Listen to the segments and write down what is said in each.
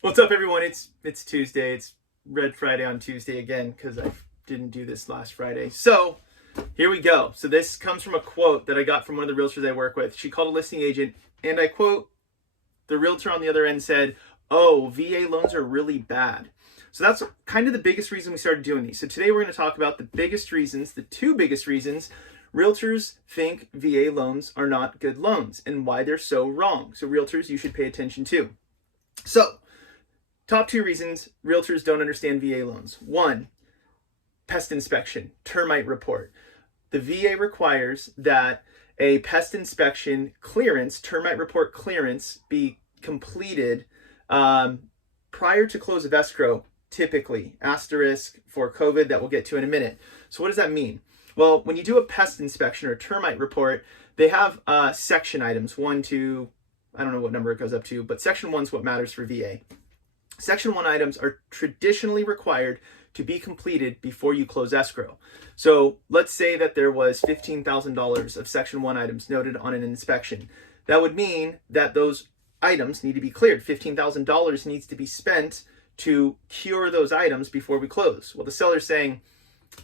What's up, everyone? It's Tuesday. It's Red Friday on Tuesday again because I didn't do this last Friday. So here we go. So this comes from a quote that I got from one of the realtors I work with. She called a listing agent, and I quote, the realtor on the other end said, "Oh, VA loans are really bad." So that's kind of the biggest reason we started doing these. So today we're going to talk about the biggest reasons, the two biggest reasons realtors think VA loans are not good loans and why they're so wrong. So realtors, you should pay attention to. So top two reasons realtors don't understand VA loans. One, pest inspection, termite report. The VA requires that a pest inspection clearance, termite report clearance, be completed prior to close of escrow, typically. Asterisk for COVID that we'll get to in a minute. So what does that mean? Well, when you do a pest inspection or termite report, they have section items, 1, 2, I don't know what number it goes up to, but section 1 is what matters for VA. Section 1 items are traditionally required to be completed before you close escrow. So let's say that there was $15,000 of Section 1 items noted on an inspection. That would mean that those items need to be cleared. $15,000 needs to be spent to cure those items before we close. Well, the seller's saying,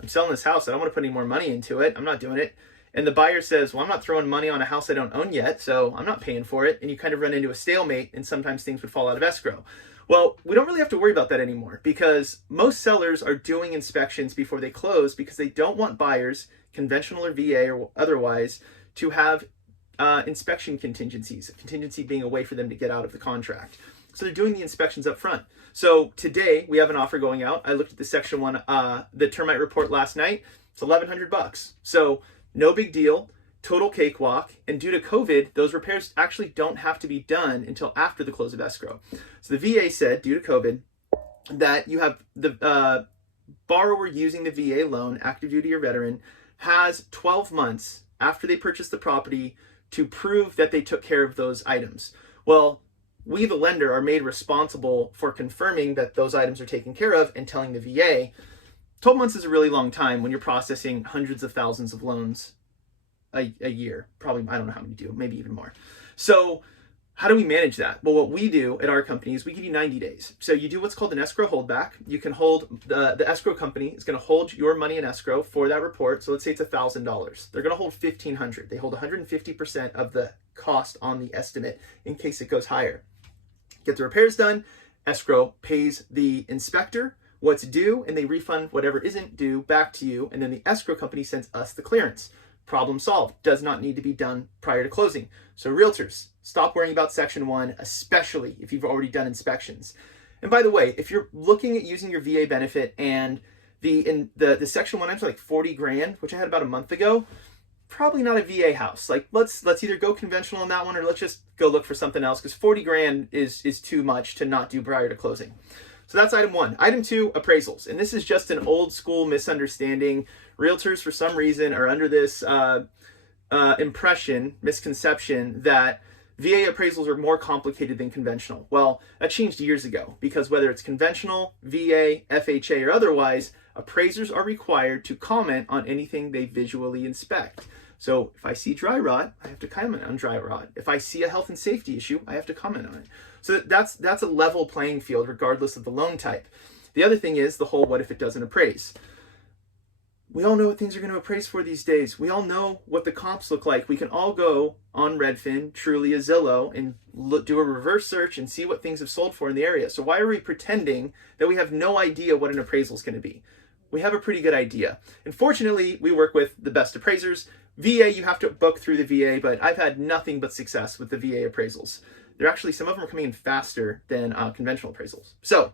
"I'm selling this house. I don't want to put any more money into it. I'm not doing it." And the buyer says, "Well, I'm not throwing money on a house I don't own yet, so I'm not paying for it." And you kind of run into a stalemate, and sometimes things would fall out of escrow. Well, we don't really have to worry about that anymore because most sellers are doing inspections before they close because they don't want buyers, conventional or VA or otherwise, to have inspection contingencies, a contingency being a way for them to get out of the contract. So they're doing the inspections up front. So today we have an offer going out. I looked at the Section 1, the termite report last night. It's $1,100. So no big deal. Total cakewalk, and due to COVID, those repairs actually don't have to be done until after the close of escrow. So the VA said, due to COVID, that you have the borrower using the VA loan, active duty or veteran, has 12 months after they purchase the property to prove that they took care of those items. Well, we, the lender, are made responsible for confirming that those items are taken care of and telling the VA. 12 months is a really long time when you're processing hundreds of thousands of loans a year. Probably, I don't know how many do, maybe even more. So how do we manage that? Well, what we do at our company is we give you 90 days. So you do what's called an escrow holdback. You can hold, the escrow company is going to hold your money in escrow for that report. So let's say it's $1,000. They're going to hold $1,500. They hold 150% of the cost on the estimate in case it goes higher. Get the repairs done. Escrow pays the inspector what's due, and they refund whatever isn't due back to you. And then the escrow company sends us the clearance. Problem solved. Does not need to be done prior to closing. So realtors, stop worrying about Section 1, especially if you've already done inspections. And by the way, if you're looking at using your VA benefit and the Section 1 items are like 40 grand, which I had about a month ago, probably not a VA house. Like let's either go conventional on that one or let's just go look for something else because 40 grand is too much to not do prior to closing. So that's item 1. Item 2, appraisals. And this is just an old school misunderstanding. Realtors, for some reason, are under this misconception that VA appraisals are more complicated than conventional. Well, that changed years ago because whether it's conventional, VA, FHA, or otherwise, appraisers are required to comment on anything they visually inspect. So if I see dry rot, I have to comment on dry rot. If I see a health and safety issue, I have to comment on it. So that's a level playing field regardless of the loan type. The other thing is the whole what if it doesn't appraise. We all know what things are going to appraise for these days. We all know what the comps look like. We can all go on Redfin, Trulia, Zillow, and do a reverse search and see what things have sold for in the area. So why are we pretending that we have no idea what an appraisal is going to be? We have a pretty good idea. And fortunately, we work with the best appraisers. VA, you have to book through the VA, but I've had nothing but success with the VA appraisals. They're actually, some of them are coming in faster than conventional appraisals. So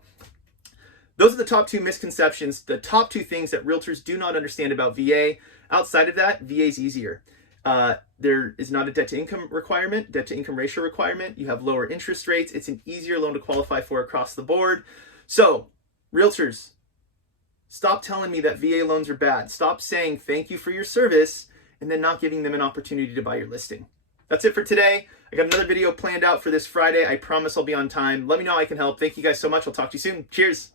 those are the top two misconceptions, the top two things that realtors do not understand about VA. Outside of that, VA is easier. There is not a debt-to-income requirement, debt-to-income ratio requirement. You have lower interest rates. It's an easier loan to qualify for across the board. So realtors, stop telling me that VA loans are bad. Stop saying thank you for your service and then not giving them an opportunity to buy your listing. That's it for today. I got another video planned out for this Friday. I promise I'll be on time. Let me know how I can help. Thank you guys so much. I'll talk to you soon. Cheers.